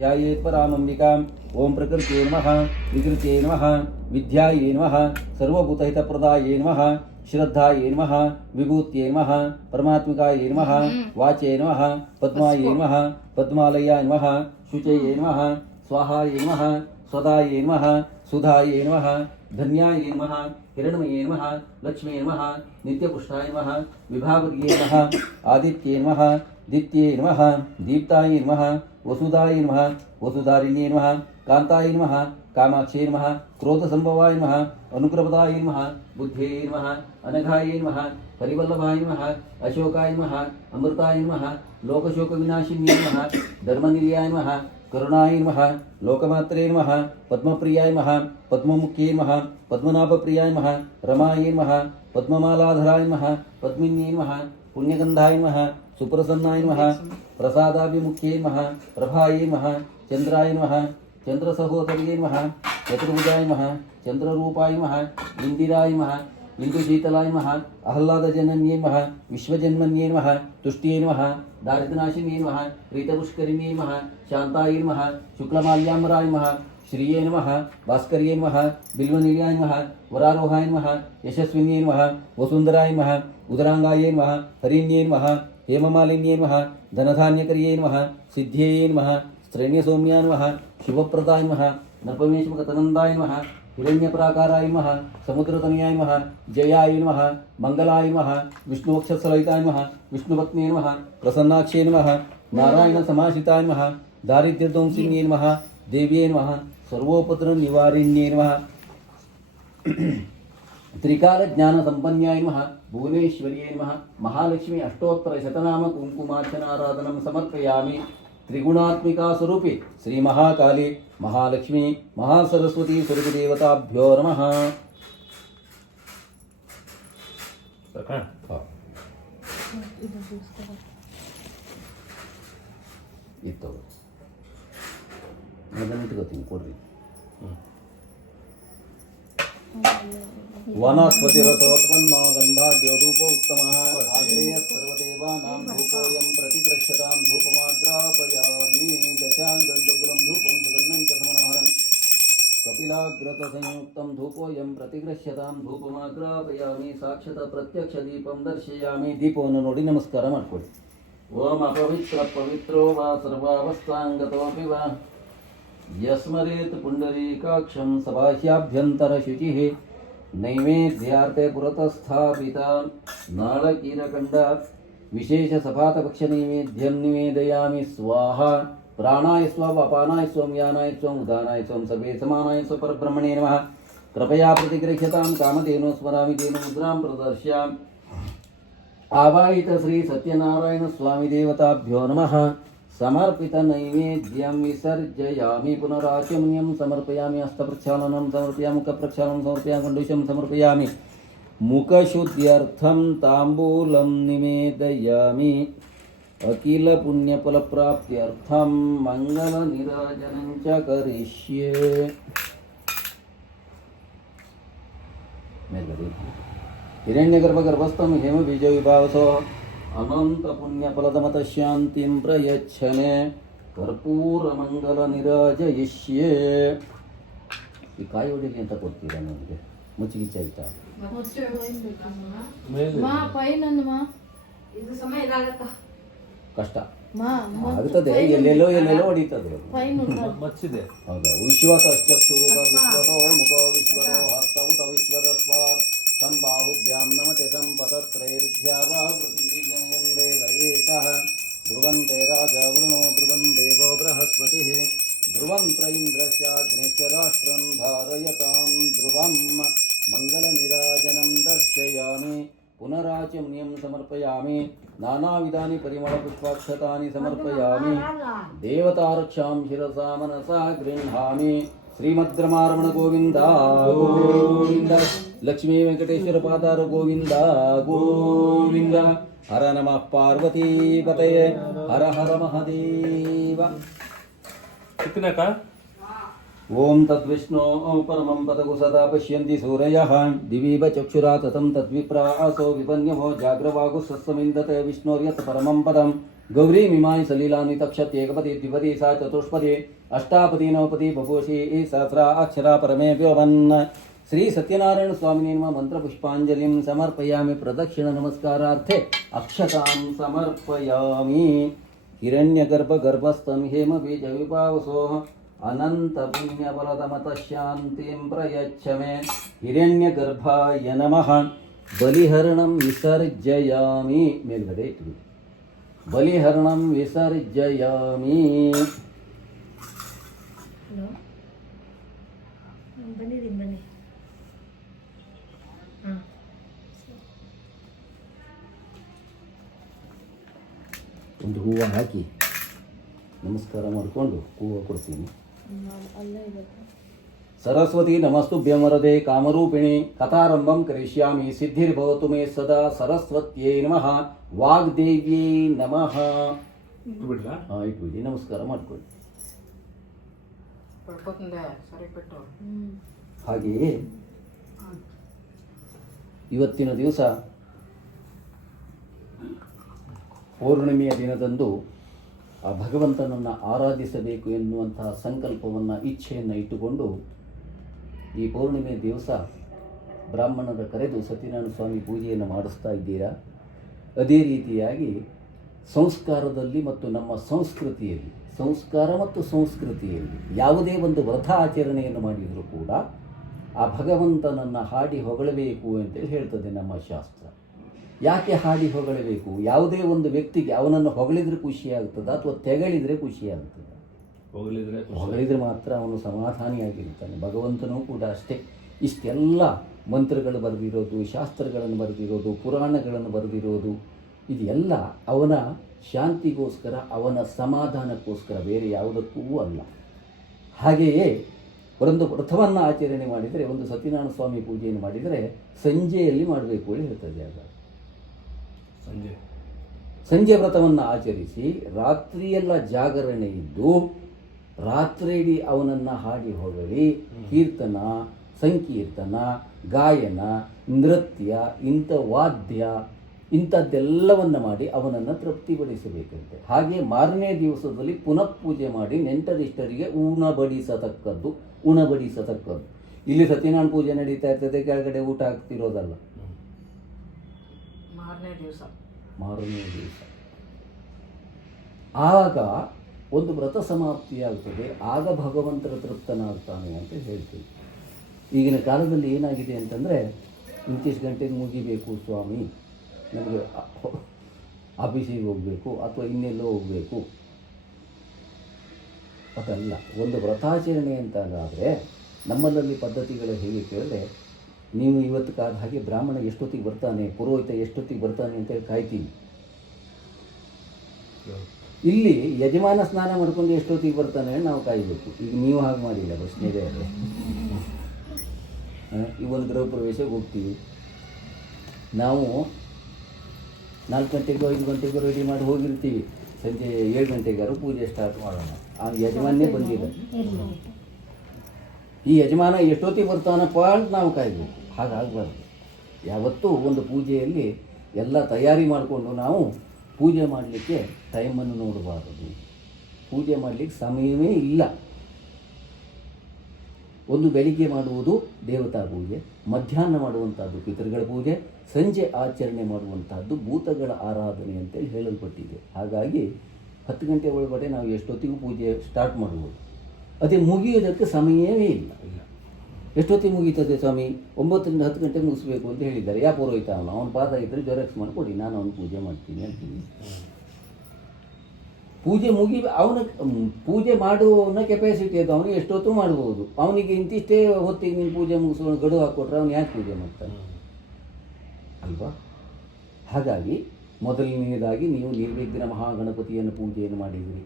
ध्यायेत् परामम्बिकाम् ओम प्रकृत्यै नमः विकृत्यै नमः विद्यायै नमः सर्वभूतहितप्रदायै नमः श्रद्धायै नमः विभूत्यै नमः परमात्मिकायै नमः वाचे नमः पद्मायै नमः पद्मालयाय नमः शुचये नमः स्वाहायै नमः स्वदायै नमः सुधायै नमः धन्यायै नमः हिरण्मये नमः लक्ष्मी नमः नित्यपुष्टाय नमः विभावर्ये नमः आदित्ये नमः दित्ये नमः दीप्ताय नमः वसुधाय नमः वसुधारिण्ये नमः कान्ताय नमः कामाक्षे नमः क्रोधसंभवाय नमः अनुग्रहदाय नमः बुद्धे नमः अनघाय नमः परिवल्लभाय नमः अशोकाय नमः अमृताय नमः लोकशोकविनाशिन्ये नमः धर्मनिलयाय नमः करुणाय नमः लोकमात्रे नमः पद्मप्रियाय नमः पद्ममुख्ये नमः पद्मनाभप्रियाय नमः रमाय नमः पद्ममालाधराय नमः पद्मिन्ये नमः पुण्यगन्धाय नमः सुप्रसन्नाय नमः प्रसादाभिमुख्ये नमः प्रभाये नमः चन्द्राय नमः चन्द्रसहोदर्ये नमः चतुर्भुजाय नमः चन्द्ररूपाय नमः इन्दिराय नमः इन्दुशीतलाय नमः आह्लादजनन्ये नमः विश्वजन्मन्ये नमः तुष्ट्ये नमः दारिद्र्यनाशिन्ये नमः रीतपुष्करिण्ये नमः शान्ताय नमः शुक्लमाल्याम्बराय नमः श्रिये नमः भास्कर्ये नमः बिल्वनिलयाय नमः वरारोहाय नमः यशस्विन्ये नमः वसुन्धराय नमः उदरांगाय नमः हरिण्ये नमः हेममालिन्ये नमः धनधान्यकर्ये नमः सिद्ध्ये नमः स्त्रैण्यसौम्याय नमः शुभप्रदाय नमः नरपमेश्वरतनन्दाय नमः हिरण्यप्राकाराय नमः समुद्रतनयाय नमः जयाय नमः मंगलाय नमः विष्णुवक्षस्थलिताय नमः विष्णुपत्न्ये नमः प्रसन्नाक्षे नमः नारायणसमाश्रिताय नमः दारिद्र्यध्वंसिन्ये नमः देव्ये नमः सर्वोपद्रवनिवारिण्ये नमः त्रिकालज्ञानसम्पन्याय नमः भुवनेश्वर्ये नमः महालक्ष्मी अष्टोत्तरशतनाम कुङ्कुमार्चनाराधनं समर्पयामि। त्रिगुणात्मिका स्वरूपी श्री महाकाली महालक्ष्मी महासरस्वती स्वरूपदेवताभ्यो नमः। इतो ಕೊಡ್ರಿ वनस्पतिरसोत्पन्नो गन्धाद्योधूपो उत्तमः आग्रेय सर्वदेवानां धूपोऽयं प्रतिगृह्यतां धूपमाग्रापयामि दशाङ्गुलं धूपं सुगन्धं च समनहरं कपिलाग्रतसंयुक्तं धूपोऽयं प्रतिगृह्यतां धूपमाग्रापयामि साक्षात् प्रत्यक्षदीपं दर्शयामि दीपವನ್ನು ನೋಡಿ ನಮಸ್ಕಾರ ಮಾಡ್ಕೊಳ್ಳಿ। ಓಂ अपवित्र पवित्रो वा सर्वावस्थाङ्गतोऽपि वा यस्मरेत् पुण्डरीकाक्षं सबाह्याभ्यन्तरशुचिः नैवेद्यार्थे पुरतस्थापिता नारकीरकण्ड विशेषसपातभक्षनैवेद्यं निवेदयामि स्वाहा। प्राणाय स्वं अपानाय स्वं यानाय स्वं उदानाय स्वं सर्वे समानाय स्व परब्रह्मणे नमः। कृपया प्रतिगृह्यतां कामधेनो स्मरामि तेन मुद्रां प्रदर्श्यामि। आवाहित श्री सत्यनारायण स्वामी देवताभ्यो नमः। समर्पित नैवेद्यं विसर्जयामि पुनराचमनीयं समर्पयामि हस्तप्रक्षालनं समर्पयामि मुखप्रक्षालनं समर्पयामि कण्डूषं समर्पयामि मुखशुद्ध्यर्थं ताम्बूलं निवेदयामि अखिल पुण्यफलप्राप्त्यर्थं मङ्गलनीराजनं च करिष्ये। हिरण्यगर्भगर्भस्थं हेमबीजविभावसो अनंत पुण्यफलदमत शांतिं प्रयच्छने कर्पूरमंगलनिराजयिष्ये। ಈ ಕಾಯಿ ಹೊಡಿಲಿ ಅಂತ ಕೊಡ್ತೀರಾ ನನಗೆ ಮುಚ್ಚಿಗಿಚ್ಚ ಆಯ್ತಾ ಕಷ್ಟ ಆಗುತ್ತದೆ ಎಲ್ಲೆಲ್ಲೋ ಹೊಡಿತದೆ ಮಚ್ಚಿದೆ ಹೌದಾ ವಿಶ್ವತ ಚಕ್ಷುರುತ ವಿಶ್ವತೋ ಮುಖ ವಿಶ್ವರೋ ಹಸ್ತೌತ ವಿಶ್ವರ ಸ್ವಾತ್ ಸಂಬಾಹುಭ್ಯಾಂ ನಮತೆ ಸಂಪತತ್ರೈರ್ಧ್ಯಾವಾ ಪೃಥಿವೀಜನಯಂ ದೇವೈಕಃ ಧ್ರುವಂತೆ ರಾಜಾ ವರುಣೋ ಧ್ರುವಂ ದೇವೋ ಬೃಹಸ್ಪತಿಃ ಧ್ರುವಂತ್ರ ಇಂದ್ರಶ್ಚಾಗ್ನಿಶ್ಚ ರಾಷ್ಟ್ರಂ ಧಾರಯತಾಂ ಧ್ರುವಂ ಮಂಗಲನಿರಾಜನಂ ದರ್ಶಯಾಮಿ पुनराचमनीयं समर्पयामि नानाविधानि परिमलपुष्पाक्षतानि समर्पयामि देवतारक्षां शिरसा मनसा गृह्णामि। श्रीमद्रमारमण गोविंद गोविंद लक्ष्मी वेंकटेश्वर पादार गोविंद गोविंद। हर नमः पार्वती पतये हर हर महादेव। कितने का ओम तद्विष्णो परमं पदगु सदा पश्यन्ति सूरयः दिवीव चक्षुरा ततं तद्विप्रा असो विपन्यवो जाग्रवागु सस्समिन्दते विष्णोर्यत् परमं पदं ಗೌರಿ ಮಿಮಾಯಿ ಸಲೀಲಾನಿ ತಕ್ಷತ್ ಏಕಪದಿ ದ್ವಿಪದಿ ಸಾ ಚತುಷ್ಪದಿ ಅಷ್ಟಾಪದಿ ನವಪದಿ ಬಭೂಷಿ ಸಹಸ್ರ ಅಕ್ಷರ ಪರಮೇ ವ್ಯೋವನ್. ಶ್ರೀ ಸತ್ಯನಾರಾಯಣ ಸ್ವಾಮಿನೇ ನಮಃ. ಮಂತ್ರ ಪುಷ್ಪಾಂಜಲಿಂ ಸಮರ್ಪಯಾಮಿ. ಪ್ರದಕ್ಷಿಣ ನಮಸ್ಕಾರಾರ್ಥೆ ಅಕ್ಷತಾಂ ಸಮರ್ಪಯಾಮಿ. ಹಿರಣ್ಯಗರ್ಭ ಗರ್ಭಸ್ಥಂ ಹೇಮ ಬೀಜ ವಿಪಾವಸೋ ಅನಂತ ಪುಣ್ಯ ಫಲದಮತ ಶಾಂತಿಂ ಪ್ರಯಚ್ಛ ಮೇ. ಹಿರಣ್ಯಗರ್ಭಾಯ ನಮಃ. ಬಲಿಹರಣಂ ವಿಸರ್ಜಯಾಮಿ. ಮೇಲ್ಗಡೆ ಇಟ್ಟು ಬಲಿಹರಣಂ ವಿಸರ್ಜಯಾಮಿ. ಬನ್ನಿ. ಒಂದು ಹೂವು ಹಾಕಿ ನಮಸ್ಕಾರ ಮಾಡಿಕೊಂಡು ಹೂವು ಕೊಡ್ತೀನಿ. ಸರಸ್ವತಿ ನಮಸ್ತುಭ್ಯಂ ವರದೆ ಕಾಮರೂಪಿಣಿ. ಕಥಾರಂಭಂ ಕರಿಷ್ಯಾಮಿ. ಸಿದ್ಧಿರ್ಭವತು ಮೇ ಸದಾ. ಸರಸ್ವತ್ಯೈ ನಮಃ. ವಾಗ್ದೇವ್ಯೈ ನಮಃ. ಇಟ್ಬಿಡಿ. ನಮಸ್ಕಾರ ಮಾಡ್ಕೊಳ್ಳಿ. ಹಾಗೆಯೇ ಇವತ್ತಿನ ದಿವಸ ಪೌರ್ಣಿಮೆಯ ದಿನದಂದು ಆ ಭಗವಂತನನ್ನು ಆರಾಧಿಸಬೇಕು ಎನ್ನುವಂತಹ ಸಂಕಲ್ಪವನ್ನು, ಇಚ್ಛೆಯನ್ನು ಇಟ್ಟುಕೊಂಡು ಈ ಪೌರ್ಣಿಮೆಯ ದಿವಸ ಬ್ರಾಹ್ಮಣರ ಕರೆದು ಸತ್ಯನಾರಾಯಣ ಸ್ವಾಮಿ ಪೂಜೆಯನ್ನು ಮಾಡಿಸ್ತಾ ಇದ್ದೀರಾ. ಅದೇ ರೀತಿಯಾಗಿ ಸಂಸ್ಕಾರದಲ್ಲಿ ಮತ್ತು ನಮ್ಮ ಸಂಸ್ಕೃತಿಯಲ್ಲಿ, ಸಂಸ್ಕಾರ ಮತ್ತು ಸಂಸ್ಕೃತಿಯಲ್ಲಿ ಯಾವುದೇ ಒಂದು ವ್ರತ ಆಚರಣೆಯನ್ನು ಮಾಡಿದರೂ ಕೂಡ ಆ ಭಗವಂತನನ್ನು ಹಾಡಿ ಹೊಗಳಬೇಕು ಅಂತೇಳಿ ಹೇಳ್ತದೆ ನಮ್ಮ ಶಾಸ್ತ್ರ. ಯಾಕೆ ಹಾಡಿ ಹೊಗಳಬೇಕು? ಯಾವುದೇ ಒಂದು ವ್ಯಕ್ತಿಗೆ ಅವನನ್ನು ಹೊಗಳಿದ್ರೆ ಖುಷಿಯಾಗ್ತದೆ ಅಥವಾ ತೆಗಳಿದ್ರೆ ಖುಷಿಯಾಗ್ತದೆ? ಹೊಗಳಿದ್ರೆ ಮಾತ್ರ ಅವನು ಸಮಾಧಾನಿಯಾಗಿರ್ತಾನೆ. ಭಗವಂತನೂ ಕೂಡ ಅಷ್ಟೇ. ಇಷ್ಟೆಲ್ಲ ಮಂತ್ರಗಳು ಬರೆದಿರೋದು, ಶಾಸ್ತ್ರಗಳನ್ನು ಬರೆದಿರೋದು, ಪುರಾಣಗಳನ್ನು ಬರೆದಿರೋದು, ಇದೆಲ್ಲ ಅವನ ಶಾಂತಿಗೋಸ್ಕರ, ಅವನ ಸಮಾಧಾನಕ್ಕೋಸ್ಕರ, ಬೇರೆ ಯಾವುದಕ್ಕೂ ಅಲ್ಲ. ಹಾಗೆಯೇ ಒಂದು ವ್ರತವನ್ನು ಆಚರಣೆ ಮಾಡಿದರೆ, ಒಂದು ಸತ್ಯನಾರಾಯಣ ಸ್ವಾಮಿ ಪೂಜೆಯನ್ನು ಮಾಡಿದರೆ ಸಂಜೆಯಲ್ಲಿ ಮಾಡಬೇಕು ಅಂತ ಹೇಳ್ತದೆ. ಆಗ ಸಂಜೆ ವ್ರತವನ್ನು ಆಚರಿಸಿ ರಾತ್ರಿಯೆಲ್ಲ ಜಾಗರಣೆ ಇದ್ದು ರಾತ್ರಿ ಇಡೀ ಅವನನ್ನು ಹಾಡಿ ಹೊಗಳಿ ಕೀರ್ತನ, ಸಂಕೀರ್ತನ, ಗಾಯನ, ನೃತ್ಯ, ಇಂಥ ವಾದ್ಯ ಇಂಥದ್ದೆಲ್ಲವನ್ನು ಮಾಡಿ ಅವನನ್ನು ತೃಪ್ತಿಪಡಿಸಬೇಕಂತೆ. ಹಾಗೆ ಮಾರನೇ ದಿವಸದಲ್ಲಿ ಪುನಃ ಪೂಜೆ ಮಾಡಿ ನೆಂಟರಿಷ್ಟರಿಗೆ ಉಣಬಡಿಸತಕ್ಕದ್ದು. ಇಲ್ಲಿ ಸತ್ಯನಾರಾಯಣ ಪೂಜೆ ನಡೀತಾ ಇರ್ತದೆ, ಕೆಳಗಡೆ ಊಟ ಆಗ್ತಿರೋದಲ್ಲ. ಮಾರನೇ ದಿವಸ ಆಗ ಒಂದು ವ್ರತ ಸಮಾಪ್ತಿಯಾಗ್ತದೆ. ಆಗ ಭಗವಂತರ ತೃಪ್ತನಾಗ್ತಾನೆ ಅಂತ ಹೇಳ್ತೀವಿ. ಈಗಿನ ಕಾಲದಲ್ಲಿ ಏನಾಗಿದೆ ಅಂತಂದರೆ, ಇಂತಿಷ್ಟು ಗಂಟೆಗೆ ಮುಗಿಬೇಕು ಸ್ವಾಮಿ, ನಮಗೆ ಆಫೀಸಿಗೆ ಹೋಗಬೇಕು ಅಥವಾ ಇನ್ನೆಲ್ಲೋ ಹೋಗಬೇಕು, ಅದಲ್ಲ. ಒಂದು ವ್ರತಾಚರಣೆ ಅಂತಾದರೆ ನಮ್ಮಲ್ಲಿ ಪದ್ಧತಿಗಳು ಹೇಗೆ ಕೇಳಿದ್ರೆ, ನೀವು ಇವತ್ತು ಕಾದ ಹಾಗೆ ಬ್ರಾಹ್ಮಣ ಎಷ್ಟೊತ್ತಿಗೆ ಬರ್ತಾನೆ, ಪುರೋಹಿತ ಎಷ್ಟೊತ್ತಿಗೆ ಬರ್ತಾನೆ ಅಂತೇಳಿ ಕಾಯ್ತೀವಿ. ಇಲ್ಲಿ ಯಜಮಾನ ಸ್ನಾನ ಮಾಡ್ಕೊಂಡು ಎಷ್ಟೊತ್ತಿಗೆ ಬರ್ತಾನೆ ನಾವು ಕಾಯಬೇಕು. ಈಗ ನೀವು ಹಾಗೆ ಮಾಡಿಲ್ಲ, ಪ್ರಶ್ನೆಗೆ ಈ ಒಂದು ಗೃಹ ಪ್ರವೇಶಕ್ಕೆ ಹೋಗ್ತೀವಿ ನಾವು. 4 ಗಂಟೆಗೂ 5 ಗಂಟೆಗೂ ರೆಡಿ ಮಾಡಿ ಹೋಗಿರ್ತೀವಿ. ಸಂಜೆ 7 ಗಂಟೆಗಾರು ಪೂಜೆ ಸ್ಟಾರ್ಟ್ ಮಾಡೋಣ. ಆ ಯಜಮಾನೇ ಬಂದಿಲ್ಲ. ಈ ಯಜಮಾನ ಎಷ್ಟೊತ್ತಿಗೆ ಬರ್ತಾನಪ್ಪ ಅಂತ ನಾವು ಕಾಯಬೇಕು. ಹಾಗಾಗಬಾರ್ದು. ಯಾವತ್ತೂ ಒಂದು ಪೂಜೆಯಲ್ಲಿ ಎಲ್ಲ ತಯಾರಿ ಮಾಡಿಕೊಂಡು ನಾವು ಪೂಜೆ ಮಾಡಲಿಕ್ಕೆ ಟೈಮನ್ನು ನೋಡಬಾರದು. ಪೂಜೆ ಮಾಡಲಿಕ್ಕೆ ಸಮಯವೇ ಇಲ್ಲ. ಒಂದು ಬೆಳಿಗ್ಗೆ ಮಾಡುವುದು ದೇವತಾ ಪೂಜೆ, ಮಧ್ಯಾಹ್ನ ಮಾಡುವಂಥದ್ದು ಪಿತೃಗಳ ಪೂಜೆ, ಸಂಜೆ ಆಚರಣೆ ಮಾಡುವಂಥದ್ದು ಭೂತಗಳ ಆರಾಧನೆ ಅಂತೇಳಿ ಹೇಳಲ್ಪಟ್ಟಿದೆ. ಹಾಗಾಗಿ 10 ಗಂಟೆ ಒಳಗಡೆ ನಾವು ಎಷ್ಟೊತ್ತಿಗೂ ಪೂಜೆ ಸ್ಟಾರ್ಟ್ ಮಾಡ್ಬೋದು. ಅದೇ ಮುಗಿಯೋದಕ್ಕೆ ಸಮಯವೇ ಇಲ್ಲ. ಎಷ್ಟೊತ್ತಿಗೆ ಮುಗೀತದೆ ಸ್ವಾಮಿ? 9 ರಿಂದ 10 ಗಂಟೆ ಮುಗಿಸ್ಬೇಕು ಅಂತ ಹೇಳಿದ್ದಾರೆ. ಯಾ ಪುರೋಹಿತ ಅವನ ಪಾದ ಇದ್ದರೆ ಜೆರಾಕ್ಸ್ ಮಾಡಿಕೊಡಿ, ನಾನು ಅವನು ಪೂಜೆ ಮಾಡ್ತೀನಿ ಅಂತೀನಿ. ಪೂಜೆ ಅವನ ಪೂಜೆ ಮಾಡುವವನ ಕೆಪಾಸಿಟಿ ಅದು. ಅವನಿಗೆ ಎಷ್ಟೊತ್ತು ಮಾಡ್ಬೋದು. ಅವನಿಗೆ ಇಂತಿಷ್ಟೇ ಹೊತ್ತಿಗೆ ನೀನು ಪೂಜೆ ಮುಗಿಸೋ ಗಡುವು ಹಾಕ್ಕೊಟ್ರೆ ಅವನು ಯಾಕೆ ಪೂಜೆ ಮಾಡ್ತಾನೆ ಅಲ್ವಾ? ಹಾಗಾಗಿ ಮೊದಲನೆಯದಾಗಿ ನೀವು ನಿರ್ವಿಘ್ನ ಮಹಾಗಣಪತಿಯನ್ನು ಪೂಜೆಯನ್ನು ಮಾಡಿದಿರಿ.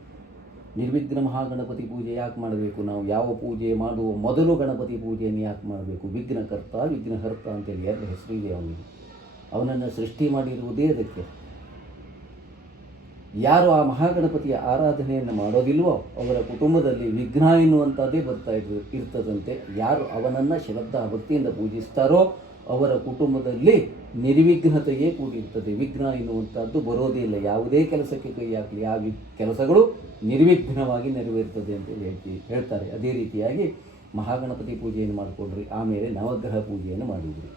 ನಿರ್ವಿಘ್ನ ಮಹಾಗಣಪತಿ ಪೂಜೆ ಯಾಕೆ ಮಾಡಬೇಕು? ನಾವು ಯಾವ ಪೂಜೆ ಮಾಡುವ ಮೊದಲು ಗಣಪತಿ ಪೂಜೆಯನ್ನು ಯಾಕೆ ಮಾಡಬೇಕು? ವಿಘ್ನಕರ್ತ, ವಿಘ್ನಹರ್ತ ಅಂತೇಳಿ 2 ಹೆಸರಿದೆ ಅವನಿಗೆ. ಅವನನ್ನು ಸೃಷ್ಟಿ ಮಾಡಿರುವುದೇ ಅದಕ್ಕೆ. ಯಾರು ಆ ಮಹಾಗಣಪತಿಯ ಆರಾಧನೆಯನ್ನು ಮಾಡೋದಿಲ್ವೋ ಅವರ ಕುಟುಂಬದಲ್ಲಿ ವಿಘ್ನ ಎನ್ನುವಂಥದ್ದೇ ಇರ್ತದಂತೆ. ಯಾರು ಅವನನ್ನು ಶ್ರದ್ಧಾ ಭಕ್ತಿಯಿಂದ ಪೂಜಿಸ್ತಾರೋ ಅವರ ಕುಟುಂಬದಲ್ಲಿ ನಿರ್ವಿಘ್ನತೆಯೇ ಕೂಡಿರ್ತದೆ. ವಿಘ್ನ ಎನ್ನುವಂಥದ್ದು ಬರೋದೇ ಇಲ್ಲ. ಯಾವುದೇ ಕೆಲಸಕ್ಕೆ ಕೈ ಹಾಕಲಿ ಆ ಕೆಲಸಗಳು ನಿರ್ವಿಘ್ನವಾಗಿ ನೆರವೇರ್ತದೆ ಅಂತೇಳಿ ಹೇಳ್ತಾರೆ. ಅದೇ ರೀತಿಯಾಗಿ ಮಹಾಗಣಪತಿ ಪೂಜೆಯನ್ನು ಮಾಡಿಕೊಂಡ್ರಿ, ಆಮೇಲೆ ನವಗ್ರಹ ಪೂಜೆಯನ್ನು ಮಾಡಿದ್ರಿ.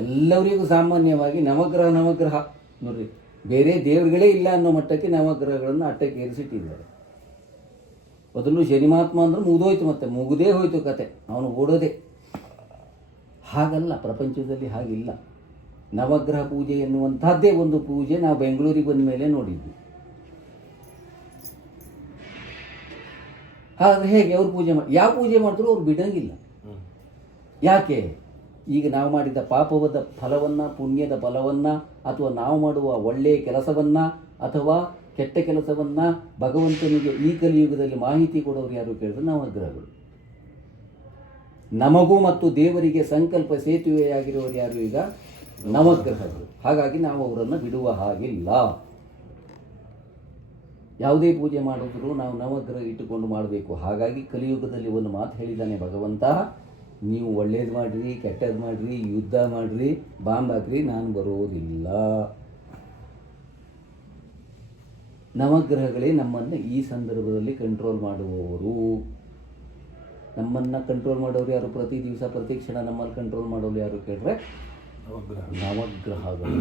ಎಲ್ಲರಿಗೂ ಸಾಮಾನ್ಯವಾಗಿ ನವಗ್ರಹ ನೋಡ್ರಿ, ಬೇರೆ ದೇವರುಗಳೇ ಇಲ್ಲ ಅನ್ನೋ ಮಟ್ಟಕ್ಕೆ ನವಗ್ರಹಗಳನ್ನು ಅಟ್ಟಕ್ಕೆ ಏರಿಸಿಟ್ಟಿದ್ದಾರೆ. ಅದರಲ್ಲೂ ಶನಿಮಾತ್ಮ ಅಂದ್ರೆ ಮುಗಿದೋಯ್ತು, ಮತ್ತೆ ಮುಗಿದೇ ಹೋಯ್ತು ಕತೆ, ಅವನು ಓಡೋದೆ. ಹಾಗಲ್ಲ, ಪ್ರಪಂಚದಲ್ಲಿ ಹಾಗಿಲ್ಲ. ನವಗ್ರಹ ಪೂಜೆ ಎನ್ನುವಂಥದ್ದೇ ಒಂದು ಪೂಜೆ ನಾವು ಬೆಂಗಳೂರಿಗೆ ಬಂದ ಮೇಲೆ ನೋಡಿದ್ವಿ. ಹಾಗಾದ್ರೆ ಹೇಗೆ ಅವ್ರು ಪೂಜೆ ಯಾವ ಪೂಜೆ ಮಾಡಿದ್ರು ಅವ್ರು ಬಿಡಂಗಿಲ್ಲ. ಯಾಕೆ? ಈಗ ನಾವು ಮಾಡಿದ ಪಾಪದ ಫಲವನ್ನು, ಪುಣ್ಯದ ಫಲವನ್ನು, ಅಥವಾ ನಾವು ಮಾಡುವ ಒಳ್ಳೆಯ ಕೆಲಸವನ್ನು ಅಥವಾ ಕೆಟ್ಟ ಕೆಲಸವನ್ನು ಭಗವಂತನಿಗೆ ಈ ಕಲಿಯುಗದಲ್ಲಿ ಮಾಹಿತಿ ಕೊಡೋರು ಯಾರು ಕೇಳಿದ್ರೆ ನವಗ್ರಹಗಳು. ನಮಗೂ ಮತ್ತು ದೇವರಿಗೆ ಸಂಕಲ್ಪ ಸೇತುವೆಯಾಗಿರುವರು ಯಾರು? ಈಗ ನವಗ್ರಹಗಳು. ಹಾಗಾಗಿ ನಾವು ಅವರನ್ನು ಬಿಡುವ ಹಾಗಿಲ್ಲ. ಯಾವುದೇ ಪೂಜೆ ಮಾಡಿದ್ರು ನಾವು ನವಗ್ರಹ ಇಟ್ಟುಕೊಂಡು ಮಾಡಬೇಕು. ಹಾಗಾಗಿ ಕಲಿಯುಗದಲ್ಲಿ ಒಂದು ಮಾತು ಹೇಳಿದ್ದಾನೆ ಭಗವಂತ, ನೀವು ಒಳ್ಳೇದು ಮಾಡಿರಿ, ಕೆಟ್ಟದ್ದು ಮಾಡಿರಿ, ಯುದ್ಧ ಮಾಡಿರಿ, ಬಾಂಬ್ ಹಾಕ್ರಿ, ನಾನು ಬರೋದಿಲ್ಲ. ನವಗ್ರಹಗಳೇ ನಮ್ಮನ್ನು ಈ ಸಂದರ್ಭದಲ್ಲಿ ಕಂಟ್ರೋಲ್ ಮಾಡುವವರು. ನಮ್ಮನ್ನು ಕಂಟ್ರೋಲ್ ಮಾಡೋರು ಯಾರು? ಪ್ರತಿ ದಿವಸ ಪ್ರತಿ ಕ್ಷಣ ನಮ್ಮಲ್ಲಿ ಕಂಟ್ರೋಲ್ ಮಾಡೋರು ಯಾರು ಕೇಳಿದ್ರೆ ನವಗ್ರಹಗಳು.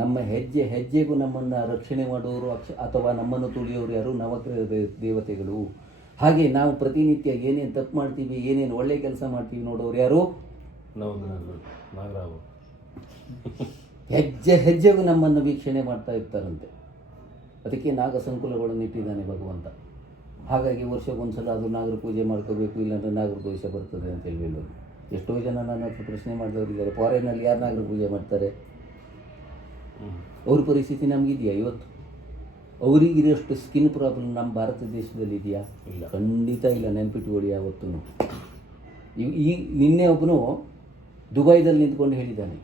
ನಮ್ಮ ಹೆಜ್ಜೆಗೂ ನಮ್ಮನ್ನು ರಕ್ಷಣೆ ಮಾಡೋರು ಅಥವಾ ನಮ್ಮನ್ನು ತುಳಿಯೋರು ಯಾರು? ನವಗ್ರಹ ದೇವತೆಗಳು. ಹಾಗೆ ನಾವು ಪ್ರತಿನಿತ್ಯ ಏನೇನು ತಪ್ಪು ಮಾಡ್ತೀವಿ, ಏನೇನು ಒಳ್ಳೆ ಕೆಲಸ ಮಾಡ್ತೀವಿ ನೋಡೋರು ಯಾರು? ನವಗ್ರಹಗಳು. ಹೆಜ್ಜೆಗೂ ನಮ್ಮನ್ನು ವೀಕ್ಷಣೆ ಮಾಡ್ತಾ ಇರ್ತಾರಂತೆ. ಅದಕ್ಕೆ ನಾಗ ಸಂಕುಲಗಳನ್ನು ಇಟ್ಟಿದ್ದಾನೆ ಭಗವಂತ. ಹಾಗಾಗಿ ವರ್ಷಕ್ಕೊಂದ್ಸಲ ಅದು ನಾಗರ ಪೂಜೆ ಮಾಡ್ಕೋಬೇಕು, ಇಲ್ಲಾಂದರೆ ನಾಗರ ದೋಷ ಬರ್ತದೆ ಅಂತ ಹೇಳೋದು. ಎಷ್ಟೋ ಜನ ನನ್ನ ಹತ್ರ ಪ್ರಶ್ನೆ ಮಾಡಿದವರಿದ್ದಾರೆ, ಫಾರಿನಲ್ಲಿ ಯಾರು ನಾಗರ ಪೂಜೆ ಮಾಡ್ತಾರೆ? ಅವ್ರ ಪರಿಸ್ಥಿತಿ ನಮಗಿದೆಯಾ ಇವತ್ತು? ಅವರಿಗಿರೋಷ್ಟು ಸ್ಕಿನ್ ಪ್ರಾಬ್ಲಮ್ ನಮ್ಮ ಭಾರತ ದೇಶದಲ್ಲಿ ಇದೆಯಾ? ಇಲ್ಲ, ಖಂಡಿತ ಇಲ್ಲ. ನೆನಪಿಟ್ಕೊಳ್ಳಿ ಯಾವತ್ತೂ. ಈ ನಿನ್ನೆ ಒಬ್ಬನು ದುಬೈದಲ್ಲಿ ನಿಂತ್ಕೊಂಡು ಹೇಳಿದ್ದಾನೆ,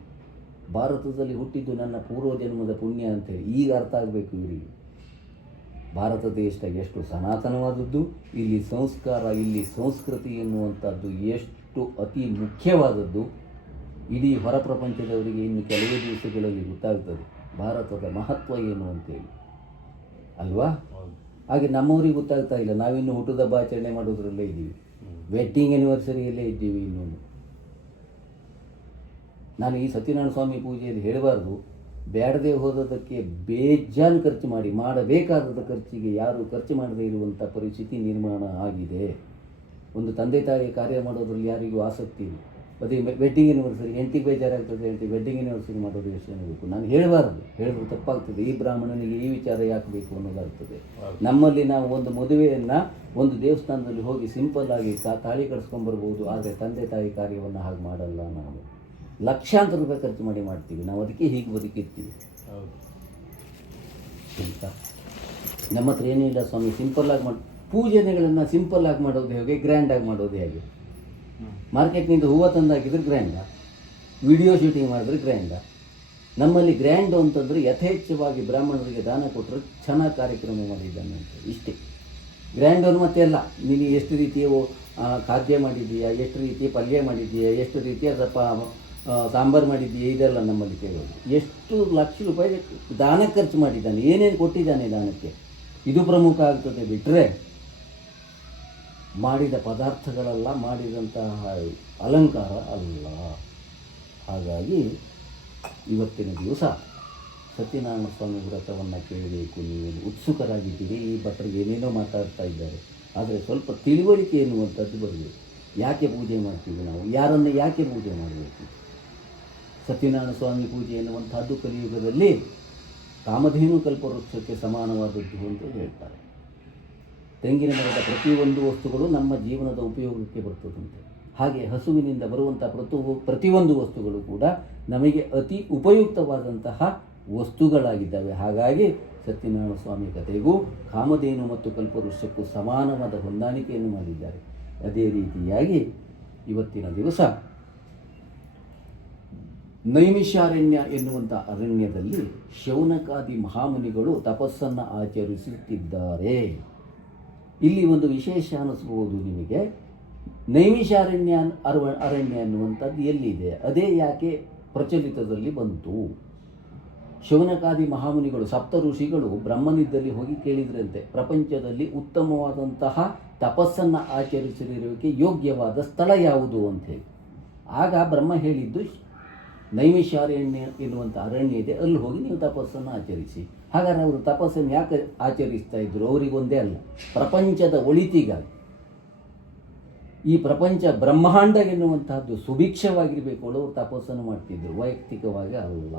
ಭಾರತದಲ್ಲಿ ಹುಟ್ಟಿದ್ದು ನನ್ನ ಪೂರ್ವಜನ್ಮದ ಪುಣ್ಯ ಅಂತೇಳಿ. ಈಗ ಅರ್ಥ ಆಗಬೇಕು ಇವರಿಗೆ ಭಾರತ ದೇಶ ಎಷ್ಟು ಸನಾತನವಾದದ್ದು, ಇಲ್ಲಿ ಸಂಸ್ಕಾರ, ಇಲ್ಲಿ ಸಂಸ್ಕೃತಿ ಎನ್ನುವಂಥದ್ದು ಎಷ್ಟು ಅತಿ ಮುಖ್ಯವಾದದ್ದು. ಇಡೀ ಹೊರ ಪ್ರಪಂಚದವರಿಗೆ ಇನ್ನು ಕೆಲವೇ ದಿವಸಗಳಲ್ಲಿ ಗೊತ್ತಾಗ್ತದೆ ಭಾರತದ ಮಹತ್ವ ಏನು ಅಂತೇಳಿ, ಅಲ್ವಾ? ಹಾಗೆ ನಮ್ಮವ್ರಿಗೆ ಗೊತ್ತಾಗ್ತಾ ಇಲ್ಲ. ನಾವಿನ್ನು ಹುಟ್ಟುಹಬ್ಬ ಆಚರಣೆ ಮಾಡೋದ್ರಲ್ಲೇ ಇದ್ದೀವಿ, ವೆಡ್ಡಿಂಗ್ ಆ್ಯನಿವರ್ಸರಿಯಲ್ಲೇ ಇದ್ದೀವಿ ಇನ್ನೊಂದು. ನಾನು ಈ ಸತ್ಯನಾರಾಯಣ ಸ್ವಾಮಿ ಪೂಜೆಯಲ್ಲಿ ಹೇಳಬಾರ್ದು, ಬೇಡದೆ ಹೋದದಕ್ಕೆ ಬೇಜಾನ್ ಖರ್ಚು ಮಾಡಬೇಕಾದ ಖರ್ಚಿಗೆ ಯಾರು ಖರ್ಚು ಮಾಡದೇ ಇರುವಂಥ ಪರಿಸ್ಥಿತಿ ನಿರ್ಮಾಣ ಆಗಿದೆ. ಒಂದು ತಂದೆ ತಾಯಿ ಕಾರ್ಯ ಮಾಡೋದ್ರಲ್ಲಿ ಯಾರಿಗೂ ಆಸಕ್ತಿ ಇಲ್ಲ. ಅದೇ ವೆಡ್ಡಿಂಗ್ ಆ್ಯನಿವರ್ಸರಿ ಹೆಂಡತಿಗೆ ಬೇಜಾರಾಗ್ತದೆ ಹೇಳ್ತೀವಿ, ವೆಡ್ಡಿಂಗ್ ಆ್ಯನಿವರ್ಸರಿ ಮಾಡೋದು ಯೋಚನೆ ಬೇಕು. ನಾನು ಹೇಳಬಾರ್ದು, ಹೇಳಿದ್ರು ತಪ್ಪಾಗ್ತದೆ. ಈ ಬ್ರಾಹ್ಮಣನಿಗೆ ಈ ವಿಚಾರ ಯಾಕೆ ಬೇಕು ಅನ್ನೋದಾಗ್ತದೆ. ನಮ್ಮಲ್ಲಿ ನಾವು ಒಂದು ಮದುವೆಯನ್ನು ಒಂದು ದೇವಸ್ಥಾನದಲ್ಲಿ ಹೋಗಿ ಸಿಂಪಲ್ ಆಗಿ ತಾಳಿ ಕಟ್ಸ್ಕೊಂಡ್ಬರ್ಬೋದು, ಆದರೆ ತಂದೆ ತಾಯಿ ಕಾರ್ಯವನ್ನು ಹಾಗೆ ಮಾಡಲ್ಲ. ನಾವು ಲಕ್ಷಾಂತರ ರೂಪಾಯಿ ಖರ್ಚು ಮಾಡ್ತೀವಿ. ನಾವು ಅದಕ್ಕೆ ಹೀಗೆ ಬದುಕಿರ್ತೀವಿ. ನಮ್ಮ ಹತ್ರ ಏನಿಲ್ಲ ಸ್ವಾಮಿ, ಸಿಂಪಲ್ಲಾಗಿ ಪೂಜೆಗಳನ್ನು ಸಿಂಪಲ್ಲಾಗಿ ಮಾಡೋದು ಹೇಗೆ, ಗ್ರ್ಯಾಂಡಾಗಿ ಮಾಡೋದು ಹೇಗೆ? ಮಾರ್ಕೆಟ್ನಿಂದ ಹೂವು ತಂದಾಕಿದ್ರೆ ಗ್ರ್ಯಾಂಡ, ವಿಡಿಯೋ ಶೂಟಿಂಗ್ ಮಾಡಿದ್ರೆ ಗ್ರ್ಯಾಂಡ. ನಮ್ಮಲ್ಲಿ ಗ್ರ್ಯಾಂಡು ಅಂತಂದರೆ ಯಥೇಚ್ಛವಾಗಿ ಬ್ರಾಹ್ಮಣರಿಗೆ ದಾನ ಕೊಟ್ಟರೆ ಚೆನ್ನಾಗಿ ಕಾರ್ಯಕ್ರಮ ಮಾಡಿದ್ದಾನೆ ಅಂತ, ಇಷ್ಟೇ ಗ್ರ್ಯಾಂಡು. ಮತ್ತೆ ಅಲ್ಲ, ನೀನು ಎಷ್ಟು ರೀತಿಯ ಖಾದ್ಯ ಮಾಡಿದ್ದೀಯಾ, ಎಷ್ಟು ರೀತಿಯ ಪಲ್ಯ ಮಾಡಿದ್ದೀಯಾ, ಎಷ್ಟು ರೀತಿಯ ಸಾಂಬಾರು ಮಾಡಿದ್ದೀಯಾ, ಇದೆಲ್ಲ ನಮ್ಮಲ್ಲಿ ಕೇಳೋದು. ಎಷ್ಟು ಲಕ್ಷ ರೂಪಾಯಿ ದಾನಕ್ಕೆ ಖರ್ಚು ಮಾಡಿದ್ದಾನೆ, ಏನೇನು ಕೊಟ್ಟಿದ್ದಾನೆ ದಾನಕ್ಕೆ, ಇದು ಪ್ರಮುಖ ಆಗ್ತದೆ. ಬಿಟ್ಟರೆ ಮಾಡಿದ ಪದಾರ್ಥಗಳಲ್ಲ, ಮಾಡಿದಂತಹ ಅಲಂಕಾರ ಅಲ್ಲ. ಹಾಗಾಗಿ ಇವತ್ತಿನ ದಿವಸ ಸತ್ಯನಾರಾಯಣ ಸ್ವಾಮಿ ವ್ರತವನ್ನು ಕೇಳಬೇಕು. ನೀವು ಉತ್ಸುಕರಾಗಿದ್ದೀರಿ. ಈ ಭಟ್ರಿಗೆ ಏನೇನೋ ಮಾತಾಡ್ತಾ ಇದ್ದಾರೆ, ಆದರೆ ಸ್ವಲ್ಪ ತಿಳುವಳಿಕೆ ಎನ್ನುವಂಥದ್ದು ಬರಬೇಕು. ಯಾಕೆ ಪೂಜೆ ಮಾಡ್ತೀವಿ ನಾವು, ಯಾರನ್ನು ಯಾಕೆ ಪೂಜೆ ಮಾಡಬೇಕು? ಸತ್ಯನಾರಾಯಣ ಸ್ವಾಮಿ ಪೂಜೆ ಎನ್ನುವಂಥದ್ದು ಕಲಿಯುಗದಲ್ಲಿ ಕಾಮಧೇನು ಕಲ್ಪವೃಕ್ಷಕ್ಕೆ ಸಮಾನವಾದದ್ದು ಅಂತ ಹೇಳ್ತಾರೆ. ತೆಂಗಿನ ಮರದ ಪ್ರತಿಯೊಂದು ವಸ್ತುಗಳು ನಮ್ಮ ಜೀವನದ ಉಪಯೋಗಕ್ಕೆ ಬರ್ತದಂತೆ. ಹಾಗೆ ಹಸುವಿನಿಂದ ಬರುವಂಥ ಪ್ರತಿಯೊಂದು ವಸ್ತುಗಳು ಕೂಡ ನಮಗೆ ಅತಿ ಉಪಯುಕ್ತವಾದಂತಹ ವಸ್ತುಗಳಾಗಿದ್ದಾವೆ. ಹಾಗಾಗಿ ಸತ್ಯನಾರಾಯಣ ಸ್ವಾಮಿ ಕಥೆಗೂ ಕಾಮಧೇನು ಮತ್ತು ಕಲ್ಪವೃಕ್ಷಕ್ಕೂ ಸಮಾನವಾದ ಹೊಂದಾಣಿಕೆಯನ್ನು ಮಾಡಿದ್ದಾರೆ. ಅದೇ ರೀತಿಯಾಗಿ ಇವತ್ತಿನ ದಿವಸ ನೈಮಿಷಾರಣ್ಯ ಎನ್ನುವಂಥ ಅರಣ್ಯದಲ್ಲಿ ಶೌನಕಾದಿ ಮಹಾಮುನಿಗಳು ತಪಸ್ಸನ್ನು ಆಚರಿಸುತ್ತಿದ್ದಾರೆ. ಇಲ್ಲಿ ಒಂದು ವಿಶೇಷ ಅನ್ನಿಸ್ಬೋದು ನಿಮಗೆ. ನೈಮಿಷಾರಣ್ಯ ಅರಣ್ಯ ಅನ್ನುವಂಥದ್ದು ಎಲ್ಲಿದೆ? ಅದೇ ಯಾಕೆ ಪ್ರಚಲಿತದಲ್ಲಿ ಬಂತು? ಶೌನಕಾದಿ ಮಹಾಮುನಿಗಳು, ಸಪ್ತ ಋಷಿಗಳು ಬ್ರಹ್ಮನಿದ್ದಲ್ಲಿ ಹೋಗಿ ಕೇಳಿದ್ರಂತೆ, ಪ್ರಪಂಚದಲ್ಲಿ ಉತ್ತಮವಾದಂತಹ ತಪಸ್ಸನ್ನು ಆಚರಿಸಲಿರೋಕ್ಕೆ ಯೋಗ್ಯವಾದ ಸ್ಥಳ ಯಾವುದು ಅಂಥೇಳಿ. ಆಗ ಬ್ರಹ್ಮ ಹೇಳಿದ್ದು ನೈಮಿಷಾರಣ್ಯ ಎನ್ನುವಂಥ ಅರಣ್ಯ ಇದೆ, ಅಲ್ಲಿ ಹೋಗಿ ನೀವು ತಪಸ್ಸನ್ನು ಆಚರಿಸಿ. ಹಾಗಾದ್ರೆ ಅವರು ತಪಸ್ಸನ್ನು ಯಾಕೆ ಆಚರಿಸ್ತಾ ಇದ್ರು? ಅವರಿಗೊಂದೇ ಅಲ್ಲ, ಪ್ರಪಂಚದ ಒಳಿತಿಗಾಗಿ. ಈ ಪ್ರಪಂಚ ಬ್ರಹ್ಮಾಂಡ ಎನ್ನುವಂತಹದ್ದು ಸುಭಿಕ್ಷವಾಗಿರಬೇಕು ಅವರು ತಪಸ್ಸನ್ನು ಮಾಡ್ತಿದ್ರು, ವೈಯಕ್ತಿಕವಾಗಿ ಅಲ್ಲ.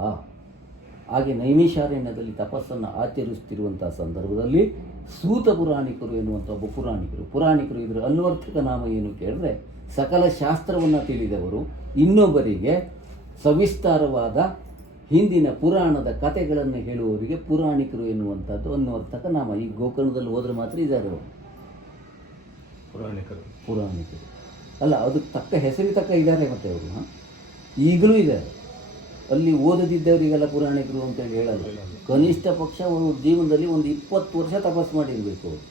ಹಾಗೆ ನೈಮಿಷಾರಣ್ಯದಲ್ಲಿ ತಪಸ್ಸನ್ನು ಆಚರಿಸುತ್ತಿರುವಂತಹ ಸಂದರ್ಭದಲ್ಲಿ ಸೂತ ಪುರಾಣಿಕರು ಎನ್ನುವಂಥ ಒಬ್ಬ ಪುರಾಣಿಕರು ಇದರ ಅನ್ವರ್ಥಕ ನಾಮ ಏನು ಕೇಳಿದ್ರೆ, ಸಕಲ ಶಾಸ್ತ್ರವನ್ನು ತಿಳಿದವರು, ಇನ್ನೊಬ್ಬರಿಗೆ ಸವಿಸ್ತಾರವಾದ ಹಿಂದಿನ ಪುರಾಣದ ಕಥೆಗಳನ್ನು ಹೇಳುವವರಿಗೆ ಪುರಾಣಿಕರು ಎನ್ನುವಂಥದ್ದು ಅನ್ವರ್ಥಕ ನಾಮ. ಈ ಗೋಕರ್ಣದಲ್ಲಿ ಹೋದ್ರೆ ಮಾತ್ರ ಇದ್ದಾರೆ ಅವರು ಪುರಾಣಿಕರು ಅಲ್ಲ, ಅದಕ್ಕೆ ತಕ್ಕ ಹೆಸರಿಗೆ ತಕ್ಕ ಇದ್ದಾರೆ. ಮತ್ತು ಅವರು ಈಗಲೂ ಇದ್ದಾರೆ. ಅಲ್ಲಿ ಓದದಿದ್ದವರಿಗೆಲ್ಲ ಪುರಾಣಿಕರು ಅಂತೇಳಿ ಹೇಳಲ್ಲ. ಕನಿಷ್ಠ ಪಕ್ಷ ಅವರು ಜೀವನದಲ್ಲಿ ಒಂದು 20 ವರ್ಷ ತಪಸ್ಸು ಮಾಡಿರಬೇಕು ಅವರು.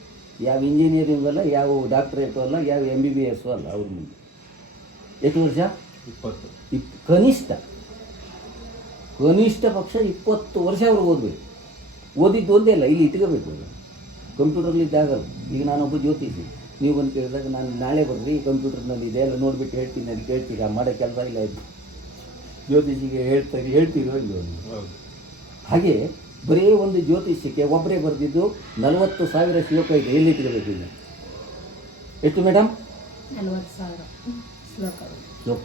ಯಾವ ಇಂಜಿನಿಯರಿಂಗ್ ಅಲ್ಲ, ಯಾವ ಡಾಕ್ಟರೇಟು ಅಲ್ಲ, ಯಾವ MBBS ಅಲ್ಲ. ಅವ್ರ ಮುಂದೆ ಎಷ್ಟು ವರ್ಷ? 20. ಕನಿಷ್ಠ ಪಕ್ಷ 20 ವರ್ಷ ಅವರು ಓದಬೇಕು. ಓದಿದ್ದು ಒಂದೇ ಅಲ್ಲ, ಇಲ್ಲಿ ಇಟ್ಕೋಬೇಕು. ಕಂಪ್ಯೂಟರ್ಲಿ ಇದ್ದಾಗಲ್ಲ. ಈಗ ನಾನೊಬ್ಬ ಜ್ಯೋತಿಷಿ, ನೀವು ಬಂದು ಕೇಳಿದಾಗ ನಾನು ನಾಳೆ ಬರ್ರಿ ಕಂಪ್ಯೂಟರ್ನಲ್ಲಿ ಇದೆ ಎಲ್ಲ ನೋಡಿಬಿಟ್ಟು ಹೇಳ್ತೀನಿ, ಅದು ಕೇಳ್ತೀರಾ? ಮಾಡೋ ಕೆಲಸ ಇಲ್ಲ, ಇದು ಜ್ಯೋತಿಷಿಗೆ ಹೇಳ್ತೀರೋ ಇಲ್ಲ. ಹಾಗೆ ಬರೀ ಒಂದು ಜ್ಯೋತಿಷ್ಯಕ್ಕೆ ಒಬ್ಬರೇ ಬರೆದಿದ್ದು 40,000 ಶ್ಲೋಕ ಇದೆ. ಎಲ್ಲಿ ಇಟ್ಕೋಬೇಕು? ಈಗ ಎಷ್ಟು ಮೇಡಮ್? 40,000 ಶ್ಲೋಕ.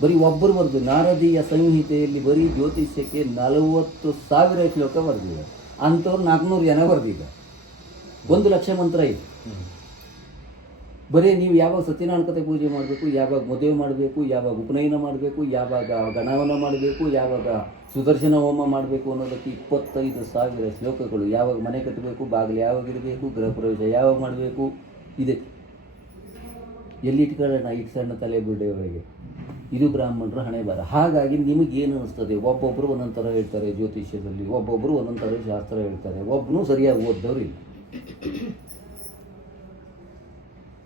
ಬರೀ ಒಬ್ಬರು ಬರೆದು ನಾರದೀಯ ಸಂಹಿತೆಯಲ್ಲಿ ಬರೀ ಜ್ಯೋತಿಷ್ಯಕ್ಕೆ 40,000 ಶ್ಲೋಕ ಬರೆದಿದೆ. ಅಂಥವ್ರು 400 ಜನ ಬರೆದಿದ್ದ. 1,00,000 ಮಂತ್ರ ಇದೆ. ಬರೀ ನೀವು ಯಾವಾಗ ಸತ್ಯನಾರಾಯಣ ಕಥೆ ಪೂಜೆ ಮಾಡಬೇಕು, ಯಾವಾಗ ಮದುವೆ ಮಾಡಬೇಕು, ಯಾವಾಗ ಉಪನಯನ ಮಾಡಬೇಕು, ಯಾವಾಗ ಗಣವನ ಮಾಡಬೇಕು, ಯಾವಾಗ ಸುದರ್ಶನ ಹೋಮ ಮಾಡಬೇಕು ಅನ್ನೋದಕ್ಕೆ 25,000 ಶ್ಲೋಕಗಳು. ಯಾವಾಗ ಮನೆ ಕಟ್ಟಬೇಕು, ಬಾಗಿಲು ಯಾವಾಗ ಇಡಬೇಕು, ಗೃಹ ಪ್ರವೇಶ ಯಾವಾಗ ಮಾಡಬೇಕು, ಇದೆ. ಎಲ್ಲಿ ಇಟ್ಕೊಳ್ಳೋಣ ಇಟ್ಟು ಸಣ್ಣ ತಲೆ ಬಿಡೋವರೆಗೆ? ಇದು ಬ್ರಾಹ್ಮಣರ ಹಣೆ ಬರ. ಹಾಗಾಗಿ ನಿಮಗೇನು ಅನ್ನಿಸ್ತದೆ? ಒಬ್ಬೊಬ್ಬರು ಒಂದೊಂದು ಥರ ಹೇಳ್ತಾರೆ ಜ್ಯೋತಿಷ್ಯದಲ್ಲಿ, ಒಬ್ಬೊಬ್ಬರು ಒಂದೊಂದು ಥರ ಶಾಸ್ತ್ರ ಹೇಳ್ತಾರೆ, ಒಬ್ಬನು ಸರಿಯಾಗಿ ಓದ್ದವ್ರು ಇಲ್ಲ.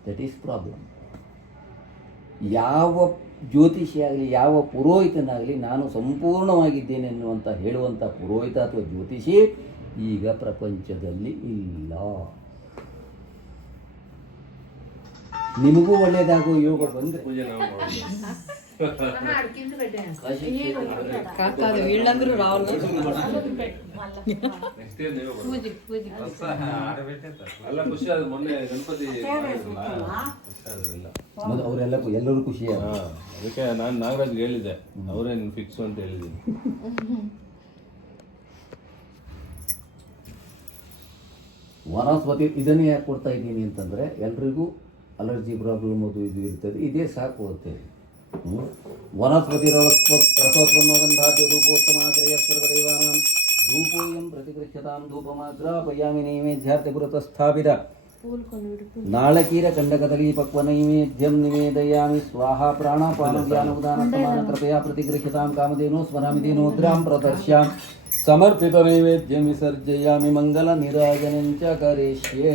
That is problem. ಯಾವ ಜ್ಯೋತಿಷಿ ಆಗಲಿ, ಯಾವ ಪುರೋಹಿತನಾಗಲಿ ನಾನು ಸಂಪೂರ್ಣವಾಗಿದ್ದೇನೆ ಎನ್ನುವಂಥ ಹೇಳುವಂಥ ಪುರೋಹಿತ ಅಥವಾ ಜ್ಯೋತಿಷಿ ಈಗ ಪ್ರಪಂಚದಲ್ಲಿ ಇಲ್ಲ. ನಿಮಗೂ ಒಳ್ಳೆಯದಾಗೋ ಯೋಗ ಬಂದರೆ ಎಲ್ಲರೂ ಖುಷಿ. ಅದಕ್ಕೆ ನಾನು ನಾಗರಾಜ್ ಹೇಳಿದ್ದೆ, ಅವರೇನು ಫಿಕ್ಸ್ ಅಂತ ಹೇಳಿದ್ದೀನಿ. ವನಸ್ಪತಿ ಇದನ್ನೇ ಯಾಕೆ ಕೊಡ್ತಾ ಇದ್ದೀನಿ ಅಂತಂದರೆ, ಎಲ್ರಿಗೂ ಅಲರ್ಜಿ ಪ್ರಾಬ್ಲಮ್ ಅದು ಇದು ಇರ್ತದೆ, ಇದೇ ಸಾಕು ಅಂತೇಳಿ. ವನಸ್ಪತಿ ರಸೋತ್ಪನ್ನೋಪೋತ್ತಮಾಗ್ರಯಸ್ವರ್ವದೇವಾನಾಂ ಧೂಪೋಯಂ ಪ್ರತಿಗೃಹ್ಯತಾಂ ಧೂಪಮಾಗ್ರಾಪಯಾಮಿ ನೈವೇದ್ಯಾರ್ಥ ಪುರತಸ್ಥಾಪಿತ ನಾಳಕೀರ ಕಂಡಕದಲಿ ಪಕ್ವ ನೈವೇದ್ಯಂ ನಿವೇದಯಾಮಿ ಸ್ವಾಹ ಪ್ರಾಣಾಪಾನವ್ಯಾನ ಉದಾನ ಸಮಾನ ಕೃಪಯಾ ಪ್ರತಿಗೃಹ್ಯತಾಂ ಕಾಮಧೇನೋ ಸ್ಮರಾಮಿ ಧೇನೋದ್ರಾಂ ಪ್ರದರ್ಶ್ಯಾಂ ಸಮರ್ಪಿತ ನೈವೇದ್ಯಂ ವಿಸರ್ಜಯಾಮಿ ಮಂಗಲ ನಿರಾಜನಂಚ ಕರಿಷ್ಯೇ.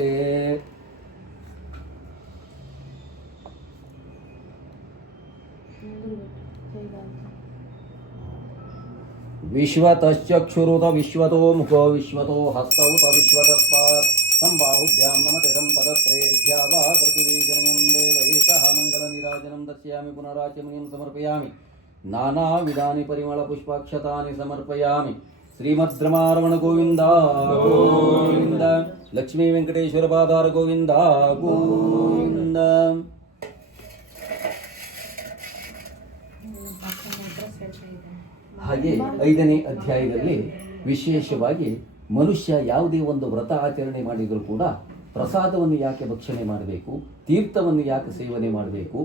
ವಿಶ್ವತಶ್ಚಕ್ಷುರುತ ವಿಶ್ವತೋ ಮುಖೋ ವಿಶ್ವತೋ ಹಸ್ತೌತ ವಿಶ್ವತಸ್ಪಾತ್ ಸಂಬಾಹುಭ್ಯಾಂ ನಮತೆ ಸಂಪದತ್ರೈರ್ಭ್ಯಾವಾ ಪ್ರತಿವೇದನಯಂ ದೇವೈಕಃ ಮಂಗಲ ನಿರಾಜನಂ ದರ್ಶಯಾಮಿ ಪುನರಾಚಮನಿಂ ಸಮರ್ಪಯಾಮಿ ನಾನಾ ವಿಧಾನಿ ಪರಿಮಳ ಪುಷ್ಪಾಕ್ಷತಾನಿ ಸಮರ್ಪಯಾಮಿ. ಶ್ರೀಮದ್ರಮಾರಮಣ ಗೋವಿಂದ ಗೋವಿಂದ, ಲಕ್ಷ್ಮೀ ವೆಂಕಟೇಶ್ವರ ಪಾದಾರ ಗೋವಿಂದ ಗೋವಿಂದ. ಹಾಗೆ 5ನೇ ಅಧ್ಯಾಯದಲ್ಲಿ ವಿಶೇಷವಾಗಿ ಮನುಷ್ಯ ಯಾವುದೇ ಒಂದು ವ್ರತ ಆಚರಣೆ ಮಾಡಿದರೂ ಕೂಡ ಪ್ರಸಾದವನ್ನು ಯಾಕೆ ಭಕ್ಷಣೆ ಮಾಡಬೇಕು, ತೀರ್ಥವನ್ನು ಯಾಕೆ ಸೇವನೆ ಮಾಡಬೇಕು,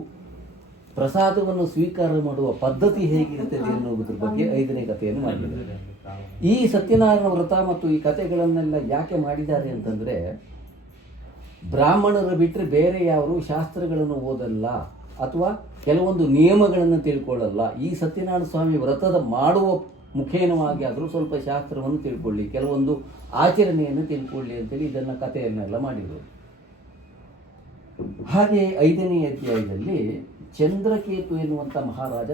ಪ್ರಸಾದವನ್ನು ಸ್ವೀಕಾರ ಮಾಡುವ ಪದ್ಧತಿ ಹೇಗಿರುತ್ತದೆ ಎನ್ನುವುದರ ಬಗ್ಗೆ 5ನೇ ಕಥೆಯನ್ನು ಮಾಡಿದ್ದಾರೆ. ಈ ಸತ್ಯನಾರಾಯಣ ವ್ರತ ಮತ್ತು ಈ ಕಥೆಗಳನ್ನೆಲ್ಲ ಯಾಕೆ ಮಾಡಿದ್ದಾರೆ ಅಂತಂದರೆ, ಬ್ರಾಹ್ಮಣರು ಬಿಟ್ಟರೆ ಬೇರೆ ಯಾರು ಶಾಸ್ತ್ರಗಳನ್ನು ಓದಲ್ಲ ಅಥವಾ ಕೆಲವೊಂದು ನಿಯಮಗಳನ್ನು ತಿಳ್ಕೊಳ್ಳಲ್ಲ. ಈ ಸತ್ಯನಾರಾಯಣ ಸ್ವಾಮಿ ವ್ರತದ ಮಾಡುವ ಮುಖೇನವಾಗಿ ಆದರೂ ಸ್ವಲ್ಪ ಶಾಸ್ತ್ರವನ್ನು ತಿಳ್ಕೊಳ್ಳಿ, ಕೆಲವೊಂದು ಆಚರಣೆಯನ್ನು ತಿಳ್ಕೊಳ್ಳಿ ಅಂತೇಳಿ ಇದನ್ನು ಕಥೆಯನ್ನೆಲ್ಲ ಮಾಡಿದರು. ಹಾಗೆ 5ನೇ ಅಧ್ಯಾಯದಲ್ಲಿ ಚಂದ್ರಕೇತು ಎನ್ನುವಂಥ ಮಹಾರಾಜ